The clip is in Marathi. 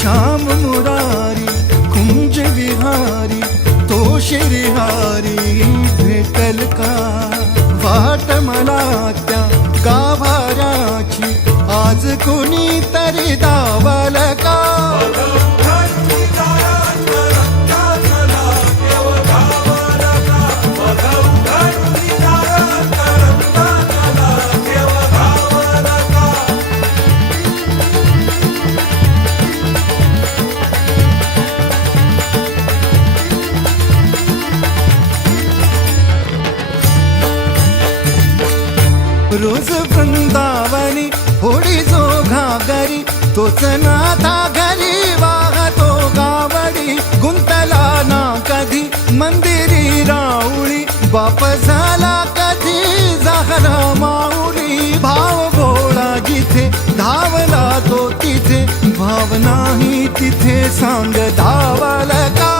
श्याम मुरारी कुंज विहारी तो शिरहारी भेटल का वाट मला त्या गाभाऱ्याची आज कुणी तरी दावल का रोज वृंदावनी होडी जो घागरी तोच नाथा घरी वाहतो गावडी गुंतला ना कधी मंदिरी राऊळी बाप झाला कधी झाला माऊली भाव भोळा जिथे धावला तो तिथे भाव नाही तिथे सांग धावल का